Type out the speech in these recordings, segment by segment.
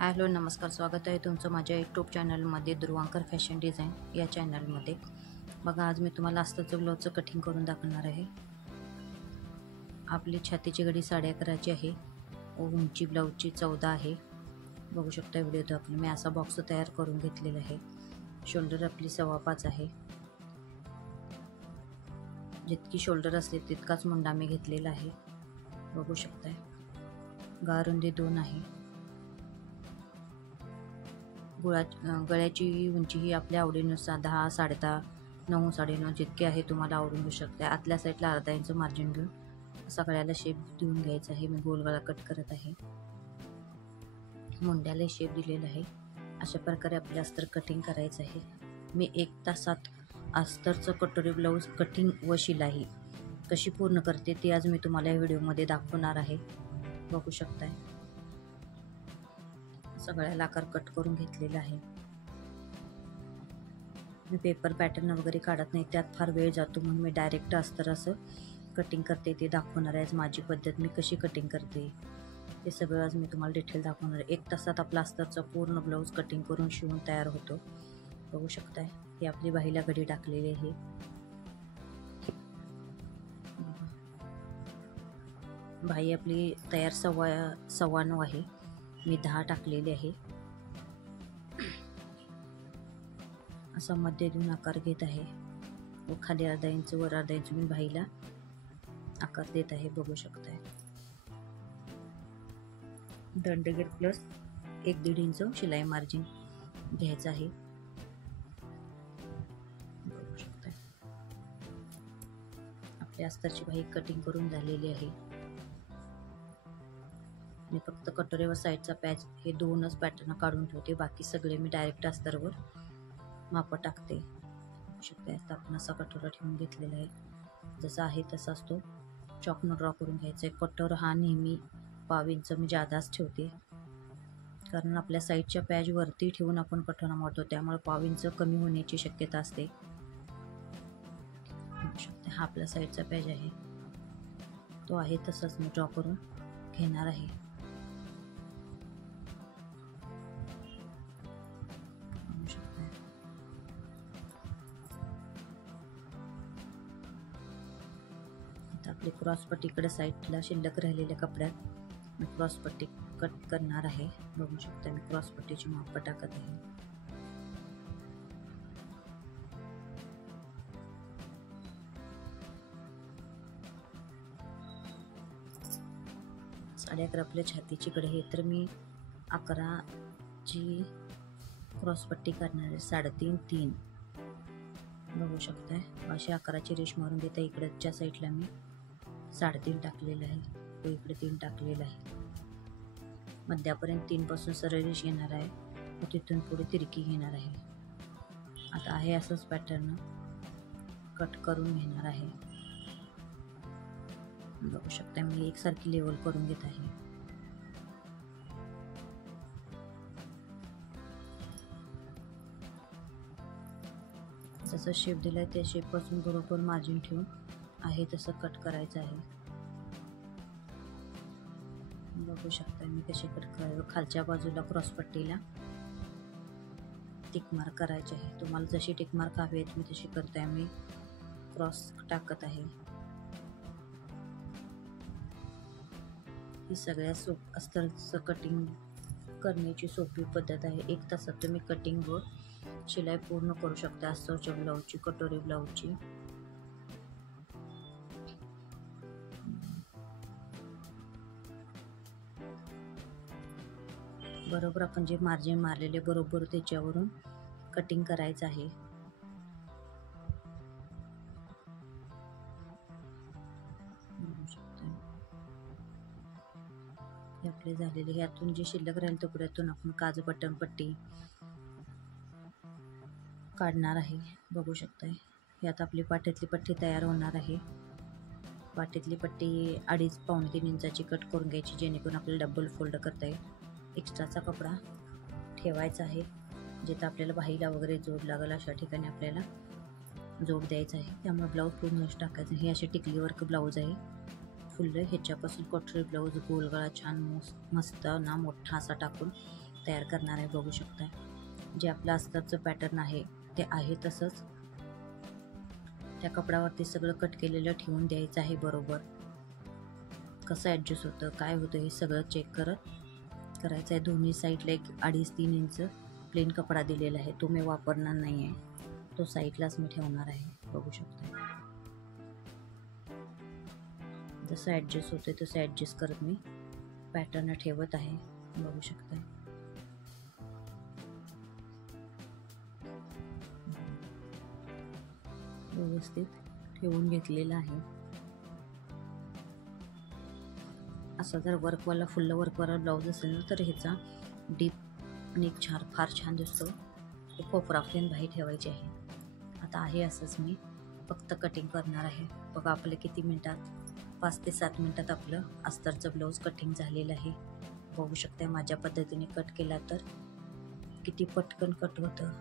Hello नमस्कार, स्वागत आहे तुमचं माझ्या यूट्यूब चॅनलमध्ये ध्रुवांकर फॅशन डिझाईन या चॅनलमध्ये. बघा, आज मी तुम्हाला अस्तरचं ब्लाऊजचं कटिंग करून दाखवणार आहे. आपली छातीची घडी 11.5 आहे. उंची ब्लाऊजची 14 आहे. बघू शकता व्हिडिओत आपली मी असा बॉक्स तयार करून घेतलेला आहे. शोल्डर आपली 5.25 आहे. जितकी शोल्डर असते तितकाच मुंडा मी घेतलेला आहे. बघू शकताय. गारुंदी 2 आहे. गळ्याची उंची ही आपल्या आवडीनुसार 10, 10.5, 9, 9.5 जितके आहे तुम्हाला आवडून घेऊ शकते. आतल्या साईडला अर्धा इंच मार्जिन घेऊन असा गळ्याला शेप देऊन घ्यायचा आहे. मी गोल गळा कट करत आहे. मुंड्याला शेप दिलेला आहे. अशा प्रकारे आपले अस्तर कटिंग करायचं आहे. मी 1 तासात अस्तरचं कटोरी ब्लाऊज कटिंग व शिलाई कशी पूर्ण करते ते आज मी तुम्हाला या व्हिडिओमध्ये दाखवणार आहे. बघू शकताय. सगळ्याला आकार कट करून घेतलेला आहे. मी पेपर पॅटर्न वगैरे काढत नाही, त्यात फार वेळ जातो, म्हणून मी डायरेक्ट अस्तर असं कटिंग करते ते दाखवणार आहे. आज माझी पद्धत मी कशी कटिंग करते ते सगळं आज मी तुम्हाला डिटेल दाखवणार आहे. 1 तासात आपला अस्तरचा पूर्ण ब्लाऊज कटिंग करून शिवून तयार होतो. बघू शकताय. ही आपली बाहीला घडी टाकलेली आहे. बाही आपली तयार 9.25 आहे. मी 10 टाकलेले आहे. असा मध्य देऊन आकार घेत आहे व खाली अर्धा इंच वर अर्धा इंच मी बाहीला आकार देत आहे. बघू शकताय. दंडगेर प्लस 1-1.5 इंच शिलाई मार्जिन घ्यायचं आहे. बघू शकताय. आपल्या अस्तरची बाही कटिंग करून झालेली आहे. मी फक्त कटोरीवर साईडचा पॅच हे 2च पॅटर्न काढून ठेवते. बाकी सगळे मी डायरेक्ट अस्तरवर माप टाकते. बघू शकता. आता आपण असा कटोरा ठेवून घेतलेला आहे. जसा आहे तसाच तो चॉकनं ड्रॉ करून घ्यायचा आहे. कटोरा हा नेहमी 1.5 इंच मी जादाच ठेवते, कारण आपल्या साईडच्या पॅच वरती ठेवून आपण कटोरा मारतो, त्यामुळे 1.5 इंच कमी होण्याची शक्यता असते. बघू शकता. हा आपल्या साईडचा पॅच आहे, तो आहे तसाच मी ड्रॉ करून घेणार आहे. आपली क्रॉसपट्टीकडे साईडला शिल्लक राहिलेल्या कपड्यात मी क्रॉसपट्टी कट करणार आहे. बघू शकता. मी क्रॉसपट्टीची माप टाकत आहे. ,11 आपल्या छातीची कडे आहे, तर मी 11ची क्रॉसपट्टी करणार आहे. 3.5, 3. बघू शकताय. अशी 11ची रेष मारून देता. इकडच्या साईडला मी 3.5 टाकलेलं आहे व इकडे 3 टाकलेलं आहे. मध्यापर्यंत 3 पासून सरळ रेष घेणार आहे व तिथून पुढे तिरकी घेणार आहे. आता आहे असंच पॅटर्न कट करून घेणार आहे. बघू शकता. मी एकसारखी लेवल करून घेत आहे. जसं शेप दिलाय त्या शेपपासून बरोबर मार्जिन ठेवून आहे तसं कट करायचं आहे. बघू शकता मी कशी कट करायचं. खालच्या बाजूला क्रॉसपट्टीला टिक मार्क करायचे आहे. तुम्हाला जशी टिक मार्क हवी आहेत मी तशी करते. मी क्रॉस टाकत आहे. ही सगळ्यात अस्तरचं कटिंग करण्याची सोपी पद्धत आहे. 1 तासात तुम्ही कटिंग व शिलाई पूर्ण करू शकता अस्तरच्या ब्लाऊजची, कटोरी ब्लाऊजची. बरोबर आपण जे मार्जिन मारलेले बरोबर त्याच्यावरून कटिंग करायचं आहे. हे आपले झालेले. ह्यातून जे शिल्लक राहील तुकड्यातून आपण काज बटन पट्टी काढणार आहे. बघू शकताय. यात आपली पाठीतली पट्टी तयार होणार आहे. पाठीतली पट्टी 2.5 पाऊण 3 इंचाची कट करून घ्यायची, जेणेकरून आपल्याला डबल फोल्ड करता येईल. एक्स्ट्राचा कपडा ठेवायचा आहे. जिथं आपल्याला बाहीला वगैरे जोड लागेल अशा ठिकाणी आपल्याला जोड द्यायचा आहे. त्यामुळे ब्लाऊज पूर्णच टाकायचं. हे असे टिकली वर्क ब्लाऊज आहे. फुलं ह्याच्यापासून कटोरी ब्लाऊज गोल गळा छान मस्त ना मोठा असा टाकून तयार करणार आहे. बघू शकता जे आपलं अस्तरचं पॅटर्न आहे ते आहे तसंच त्या कपड्यावरती सगळं कट केलेलं ठेवून द्यायचं आहे. बरोबर कसं ॲडजस्ट होतं काय होतं हे सगळं चेक करत करायचं आहे. दोन्ही साईडला एक 2.5-3 इंच प्लेन कपडा दिलेला आहे, तो मी वापरणार नाही आहे, तो साईडलाच मी ठेवणार आहे. बघू शकता जसं ॲडजस्ट होतं तसं ॲडजस्ट करत मी पॅटर्न ठेवत आहे. बघू शकता व्यवस्थित ठेवून घेतलेलं आहे. असं जर वर्कवाला फुल्ल वर्कवाला ब्लाऊज असेल ना तर ह्याचा डीप नेक फार छान दिसतो. कोपरा फ्रेम बाही ठेवायची आहे. आता आहे असंच मी फक्त कटिंग करणार आहे. बघा आपलं किती मिनटात 5 ते 7 मिनटात आपलं अस्तरचं ब्लाऊज कटिंग झालेलं आहे. बघू शकता माझ्या पद्धतीने कट केला तर किती पटकन कट होतं.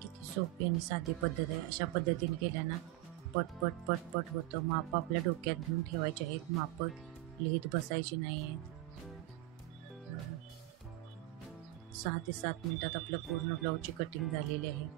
किती सोपी आणि साधी पद्धत आहे. अशा पद्धतीने केल्यानं पट पट होतं. माप आपल्या डोक्यात घेऊन ठेवायचे आहेत, माप लिहित बसायची नाही आहेत. 6 ते 7 मिनटात आपलं पूर्ण ब्लाऊजची कटिंग झालेली आहे.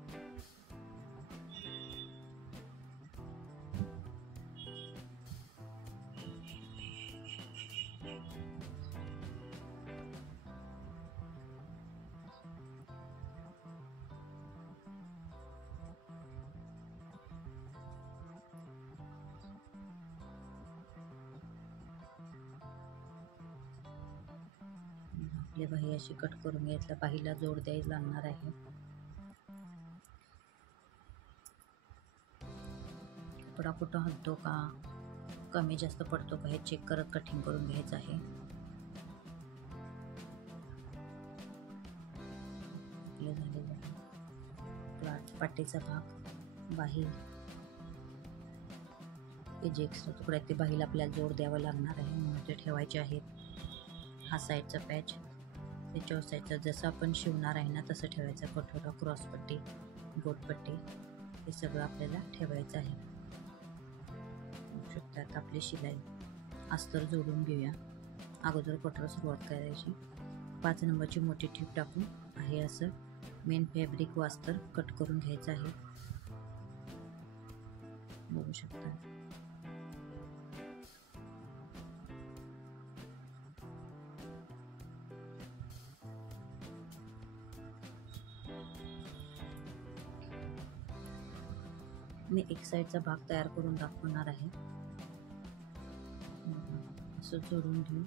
आपली बाही अशी कट करून घेतलं. बाहीला जोड द्यायला लागणार आहे. कपडा कुठं हलतो का कमी जास्त पडतो का हे चेक करत कटिंग करून घ्यायचं आहे. पाटीचा भाग बाही हे जे एक्स्ट्रा तुकडे आहेत ते बाहीला आपल्याला जोड द्यावा लागणार आहे म्हणून ते ठेवायचे आहेत. हा साईडचा पॅच त्याच्यावर साईडचा जसं आपण शिवणार आहे ना तसं ठेवायचं. कटोरा क्रॉसपट्टी गोटपट्टी हे सगळं आपल्याला ठेवायचं आहे. शकतात आपली शिलाई अस्तर जोडून घेऊया. अगोदर कटोरा सुरुवात करायची. 5 नंबरची मोठी टीप टाकून आहे असं मेन फॅब्रिक व अस्तर कट करून घ्यायचं आहे. बघू शकता मी एक साईडचा भाग तयार करून दाखवणार आहे. असं जोडून घेऊन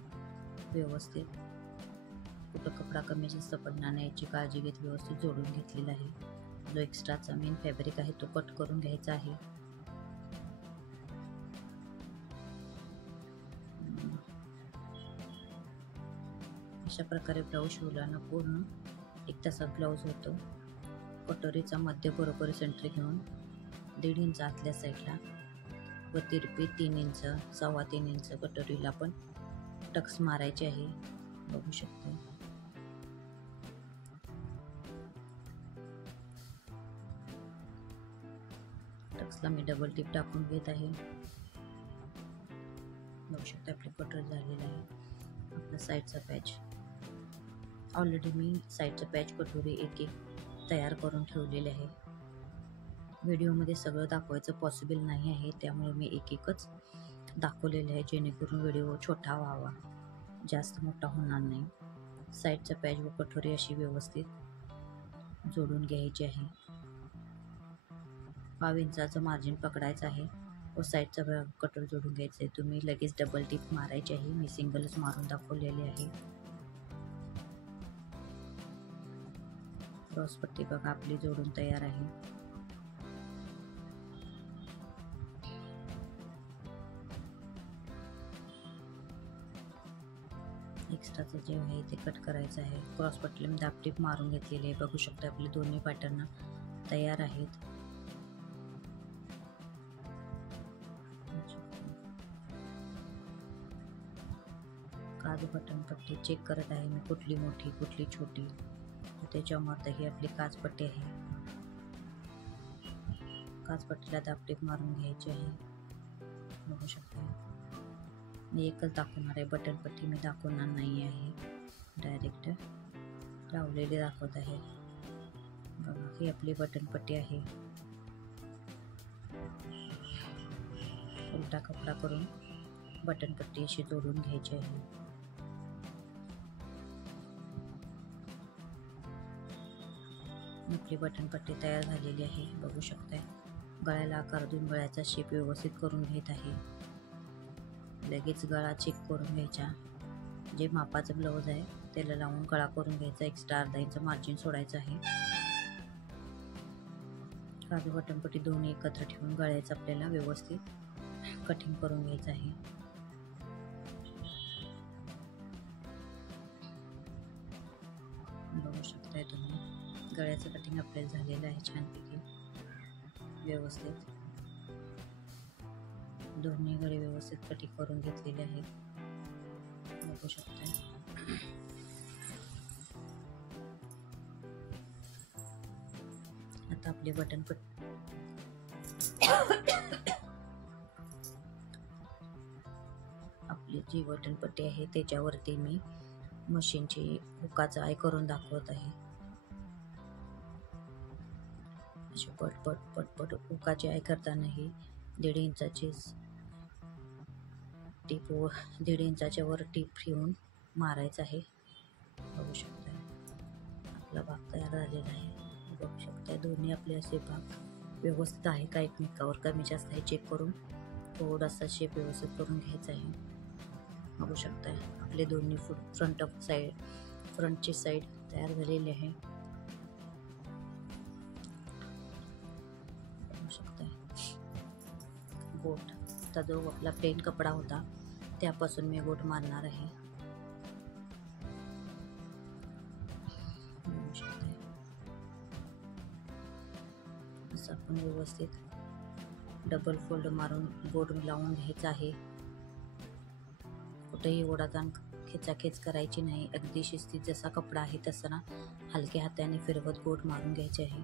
व्यवस्थित कुठं कपडा कमी जास्त पडणार नाही याची काळजी घेत व्यवस्थित जोडून घेतलेला आहे. जो एक्स्ट्राचा मेन फॅब्रिक आहे तो कट करून घ्यायचा आहे. अशा प्रकारे ब्लाऊज शिवल्यानं पूर्ण 1 तासात ब्लाऊज होतो. कटोरीचा मध्य बरोबर सेंटर घेऊन 1.5 इंच आतल्या साईडला व तिरपी 3 इंच 3.25 इंच कटोरीला पण टक्स मारायचे आहे. बघू शकता टक्सला मी डबल टिप टाकून घेत आहे. बघू शकता आपले कटर झालेलं आहे. आपला साईडचा पॅच ऑलरेडी मी साईडचा पॅच कटोरी एक तयार करून ठेवलेले आहे. व्हिडिओमध्ये सगळं दाखवायचं पॉसिबल नाही आहे त्यामुळे मी एकच दाखवलेलं आहे जेणेकरून व्हिडिओ छोटा व्हावा, जास्त मोठा होणार नाही. साईडचा पॅच व कटोरी अशी व्यवस्थित जोडून घ्यायची आहे. 5 इंचाचं मार्जिन पकडायचं आहे व साईडचा कटर जोडून घ्यायचं आहे. तुम्ही लगेच डबल टिप मारायची आहे, मी सिंगलच मारून दाखवलेली आहे. क्रॉसपट्टी बघा आपली जोडून तयार आहे. एक्स्ट्राचं जे आहे ते कट करायचं आहे. क्रॉसपट्टीला मी दाबटीप मारून घेतलेली आहे. बघू शकता आपले दोन्ही पॅटर्न तयार आहेत. काज बटन पट्टी चेक करत आहे मी कुठली मोठी कुठली छोटी. त्याच्यामध्ये ही आपली काचपट्टी आहे. काचपट्टीला दाबटीप मारून घ्यायची आहे. बघू शकता मी एकच दाखवणार आहे, बटन पट्टी मी दाखवणार नाही आहे, डायरेक्ट लावलेली दाखवत आहे. बघा ही आपली बटन पट्टी आहे. उलटा कपडा करून बटन पट्टी अशी जोडून घ्यायची आहे. आपली बटन पट्टी तयार झालेली आहे, बघू शकताय. गळ्याला आकार देऊन गळ्याचा शेप व्यवस्थित करून घेत आहे. लगेच गळा चेक करून घ्यायचा. जे मापाचं ब्लाऊज आहे त्याला लावून गळा करून घ्यायचा. एक्स्ट्रा अर्धा इंच मार्जिन सोडायचं आहे. काजू बटन पट्टी दोन्ही एकत्र ठेवून गळ्याचं आपल्याला व्यवस्थित कटिंग करून घ्यायचं आहे. बघू शकताय तुम्ही, गळ्याचं कटिंग आपल्याला झालेलं आहे छानपैकी व्यवस्थित. दोन्ही गळे व्यवस्थित कटिंग करून घेतलेले आहेत, बघू शकताय. आता आपले बटन आपली जी बटन पट्टी आहे त्याच्यावरती मी मशीनची हुकाचा आय करून दाखवत आहे. अशी पटपट पटपट हुकाची आय करतानाही 1.5 इंचाची टीप व 1.5 इंचाच्या वर टीप ठेवून मारायचं आहे. बघू शकताय आपला भाग तयार झालेला आहे. बघू शकताय दोन्ही आपले असे भाग व्यवस्थित आहे का, एकमेकावर कमी जास्त आहे चेक करून थोडासा शेप व्यवस्थित करून घ्यायचा आहे. बघू शकताय आपले दोन्ही फ्रंटची साईड तयार झालेली आहे. बघू शकताय गोट जो आपला प्लेन कपडा होता त्यापासून मी गोट मारणार आहे. बघू शकताय असं आपण व्यवस्थित डबल फोल्ड मारून गोट लावून घ्यायचा आहे. कुठेही ओढाताण खेचाखेच करायची नाही. अगदी शिस्तीत जसा कपडा आहे तसा ना हलक्या हाताने फिरवत गोट मारून घ्यायचे आहे.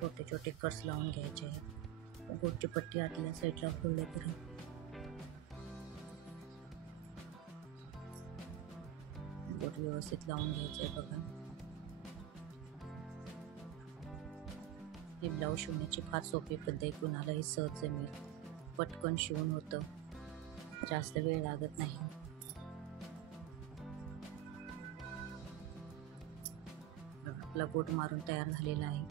छोटे छोटे कट्स लावून घ्यायचे आहे. गोटची पट्टी आतल्या साईडला फोल्ड करून गोट व्यवस्थित लावून घ्यायचे आहे. बघा हे ब्लाऊज शिवण्याची फार सोपी पद्धत, कुणालाही सहज जमेल. पटकन शिवून होतं, जास्त वेळ लागत नाही. आपला गोट मारून तयार झालेला आहे.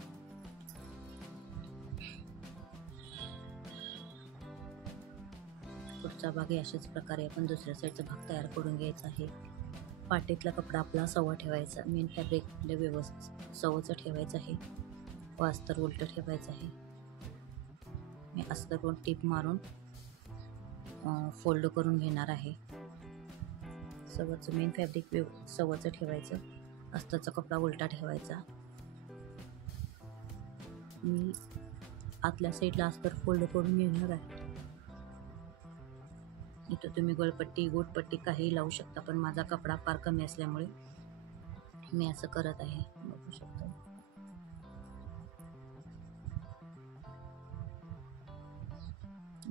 पुढचा भाग अशाच प्रकारे आपण दुसऱ्या साईडचा भाग तयार करून घ्यायचा आहे. पाटीतला कपडा आपला सव्वा ठेवायचा, मेन फॅब्रिक व्यवस्थित सव्वाचं ठेवायचं आहे व अस्तर उलट ठेवायचं आहे. मी अस्तर टीप मारून फोल्ड करून घेणार आहे. सव्वाचं मेन फॅब्रिक सव्वाचं ठेवायचं, अस्तरचा कपडा उलटा ठेवायचा. मी आतल्या साईडला अस्तर फोल्ड करून घेणार आहे. इथं तुम्ही गळपट्टी गोटपट्टी काही लावू शकता, पण माझा कपडा फार कमी असल्यामुळे मी असं करत आहे. बघू शकता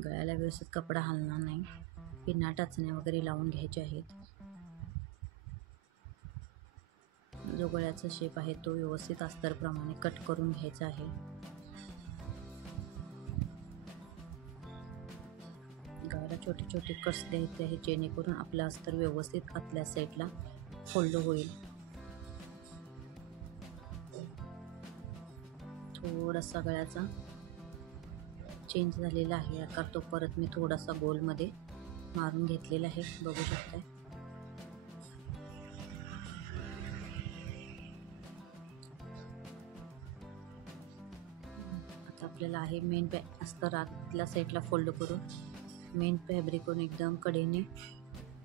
गळ्याला व्यवस्थित कपडा हलणार नाही. पिना टाचण्या वगैरे लावून घ्यायचे आहेत. जो गळ्याचा शेप आहे तो व्यवस्थित अस्तरप्रमाणे कट करून घ्यायचा आहे. गळ्याला छोटे छोटे कट्स द्यायचे आहेत जेणेकरून आपलं अस्तर व्यवस्थित आतल्या साईडला फोल्ड होईल. थोडासा गळ्याचा चेंज झालेला आहे आकार, तो परत मी थोडासा गोलमध्ये मारून घेतलेला आहे. बघू शकताय आता आपल्याला आहे मेन अस्तर आतल्या साईडला फोल्ड करून मेन फॅब्रिकवरून एकदम कडेने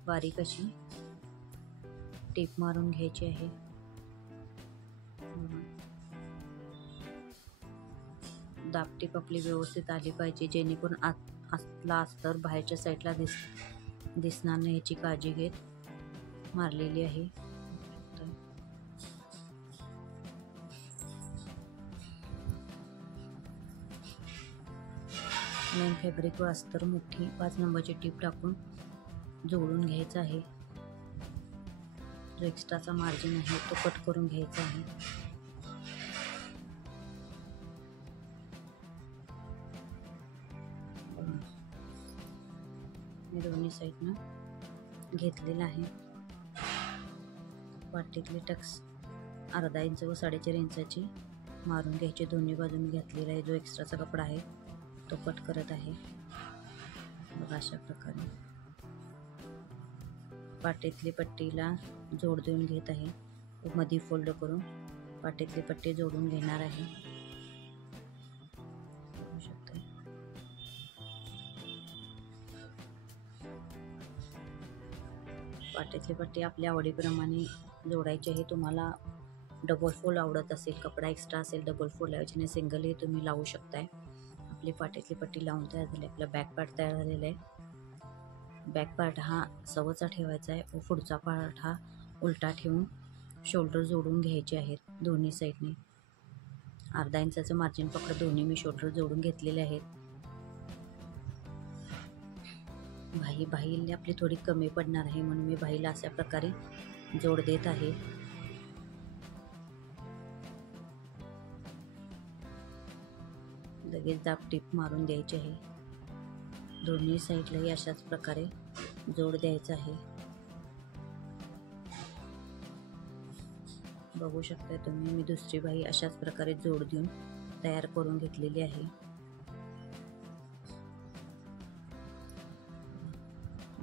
बारीक अशी टीप मारून घ्यायची आहे. दाबटीप आपली व्यवस्थित आली पाहिजे जेणेकरून आतला अस्तर बाहेरच्या साईडला दिसणार नाही याची काळजी घेत मारलेली आहे. मेन फॅब्रिकवर अस्तर मोठी 5 नंबरची टीप टाकून जोडून घ्यायचं आहे. जो एक्स्ट्राचा मार्जिन आहे तो कट करून घ्यायचा आहे. मी दोन्ही साईडनं घेतलेला आहे. पाटीतली टक्स अर्धा इंच व 4.5 इंचाची मारून घ्यायची. दोन्ही बाजूने घेतलेला आहे. जो एक्स्ट्राचा कपडा आहे तो कट करत आहे. बघा अशा प्रकारे पाटीतली पट्टीला जोड देऊन घेत आहे. मध्ये फोल्ड करून पाटीतली पट्टी जोडून घेणार आहे. बघू शकता. पाटीतली पट्टी आपल्या आवडीप्रमाणे जोडायची आहे. तुम्हाला डबल फोल्ड आवडत असेल, कपडा एक्स्ट्रा असेल, डबल फोल्ड लावायची नाही, सिंगलही तुम्ही लावू शकताय. आपली पाटीतली पट्टी लावून तयार झाली. आपला बॅक पार्ट तयार झालेला आहे. बॅक पार्ट हा सव्वाचा ठेवायचा आहे व पुढचा पार्ट हा उलटा ठेवून शोल्डर जोडून घ्यायचे आहेत दोन्ही साईडने. अर्धा इंचाचं मार्जिन पकडून दोन्ही मी शोल्डर जोडून घेतलेले आहेत. बाही आपली थोडी कमी पडणार आहे म्हणून मी बाहीला अशा प्रकारे जोड देत आहे. लगेच दाब टीप मारून द्यायची आहे. दोन्ही साईडलाही अशाच प्रकारे जोड द्यायचा आहे. बघू शकता तुम्ही, मी दुसरी बाही अशाच प्रकारे जोड देऊन तयार करून घेतलेली आहे.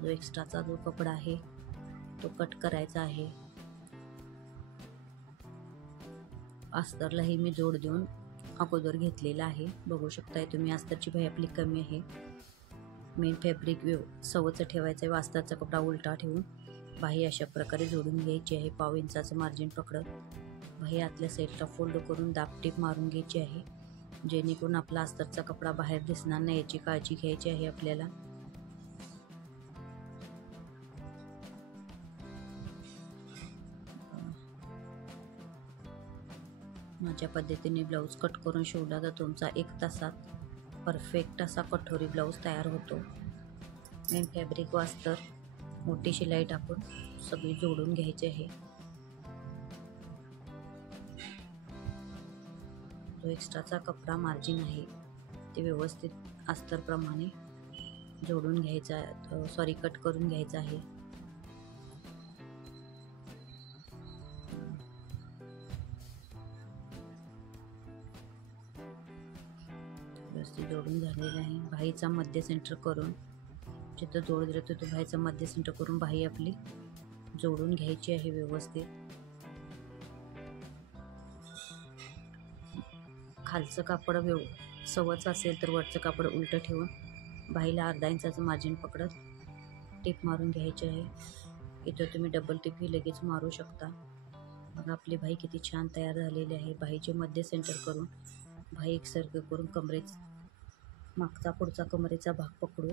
जो एक्स्ट्राचा जो कपडा आहे तो कट करायचा आहे. अस्तरलाही मी जोड देऊन अगोदर घेतलेला आहे. बघू शकताय तुम्ही, अस्तरची बाही आपली कमी आहे. मेन फॅब्रिक सव्वाचं ठेवायचं आहे व अस्तरचा कपडा उलटा ठेवून बाही अशा प्रकारे जोडून घ्यायची आहे. पाव इंचाचं मार्जिन पकडत बाही आतल्या साईडला फोल्ड करून दाब टीप मारून घ्यायची आहे, जेणेकरून आपला अस्तरचा कपडा बाहेर दिसणार नाही याची काळजी घ्यायची आहे आपल्याला. माझ्या पद्धतीने ब्लाऊज कट करून शिवला तर तुमचा 1 तासात परफेक्ट असा कटोरी ब्लाऊज तयार होतो. मेन फॅब्रिक व अस्तर मोठी शिलाई टाकून सगळी जोडून घ्यायची आहे. जो एक्स्ट्राचा कपडा मार्जिन आहे ते व्यवस्थित अस्तरप्रमाणे जोडून घ्यायचा, कट करून घ्यायचा आहे. व्यवस्थित जोडून झालेलं आहे. बाहीचा मध्य सेंटर करून जिथं जोड दिलं तो बाहीचा मध्य सेंटर करून बाही आपली जोडून घ्यायची आहे व्यवस्थित. खालचं कापड सव्वाचं असेल तर वरचं कापड उलटं ठेवून बाहीला अर्धा इंचाचं मार्जिन पकडत टीप मारून घ्यायची आहे. इथं तुम्ही डबल टीपही लगेच मारू शकता. मग आपली बाही किती छान तयार झालेली आहे. बाहीचे मध्य सेंटर करून बाही एकसारखं करून मागचा पुढचा कमरेचा भाग पकडून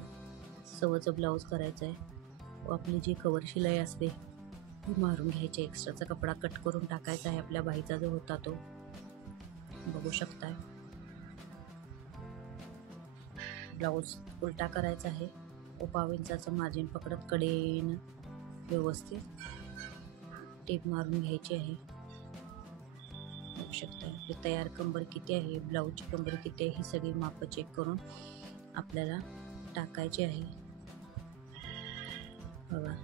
सव्वाचं ब्लाऊज करायचं आहे व आपली जी कवर शिलाई असते ती मारून घ्यायची. एक्स्ट्राचा कपडा कट करून टाकायचा आहे आपल्या बाहीचा जो होता तो. बघू शकताय, ब्लाऊज उलटा करायचा आहे व पाव इंचाचं मार्जिन पकडत कडेन व्यवस्थित टीप मारून घ्यायची आहे. बघू शकता आपली तयार कंबर किती आहे, ब्लाऊजची कंबर किती आहे, ही सगळी मापं चेक करून आपल्याला टाकायची आहे. बघा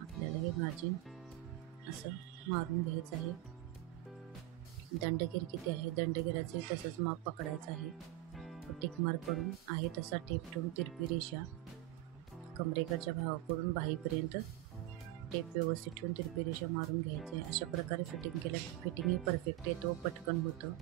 आपल्याला हे मार्जिन असं मारून घ्यायचं आहे. दंडगीर किती आहे, दंडगिराचे तसंच माप पकडायचं आहे. टिक मार्क करून आहे तसा टेप ठेवून तिरपी रेषा कमरेकडच्या भागाकडून बाहीपर्यंत टेप व्यवस्थित ठेवून तिरपी रेषा मारून घ्यायची आहे. अशा प्रकारे फिटिंग केल्या फिटिंगही परफेक्ट येतो, पटकन होतं.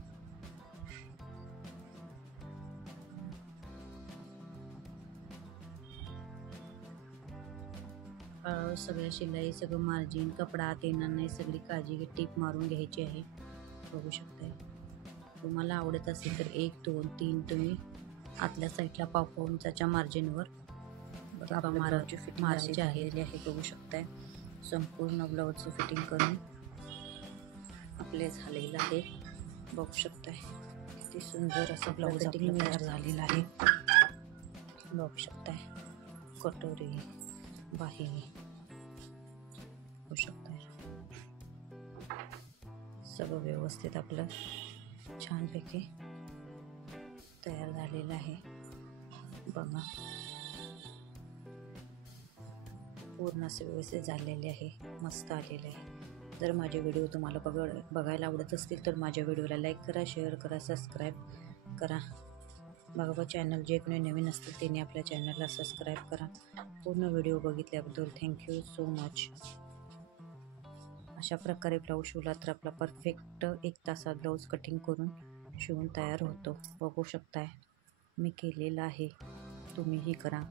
सगळ्या शिलाई, सगळं मार्जिन, कपडा आत येणार नाही, सगळी काळजी घे, टीप मारून घ्यायची आहे. बघू शकताय. तुम्हाला आवडत असेल तर 1, 2, 3 तुम्ही आतल्या साईडला पाव इंचाच्या मार्जिनवर माराची फिट मारायची आहे. बघू शकताय संपूर्ण ब्लाऊजची फिटिंग करून आपले झालेलं आहे. बघू शकताय किती सुंदर असं ब्लाऊज आपलं तयार झालेलं आहे. बघू शकताय कटोरी बाही बघू शकताय सगळं व्यवस्थित आपलं छानपैकी तयार झालेलं आहे. बघा पूर्ण असं व्यवस्थित झालेले आहे, मस्त आलेले आहे. जर माझे व्हिडिओ तुम्हाला बघायला आवडत असतील तर माझ्या व्हिडिओला लाईक करा, शेअर करा, सबस्क्राईब करा. बघा चॅनल जे कोणी नवीन असतील त्यांनी आपल्या चॅनलला सबस्क्राईब करा. पूर्ण व्हिडिओ बघितल्याबद्दल थँक्यू सो मच. अशा प्रकारे ब्लाऊज शिवला तर आपला परफेक्ट 1 तासात ब्लाऊज कटिंग करून शिवून तयार होतो. बघू शकताय मी केलेलं आहे, तुम्हीही करा.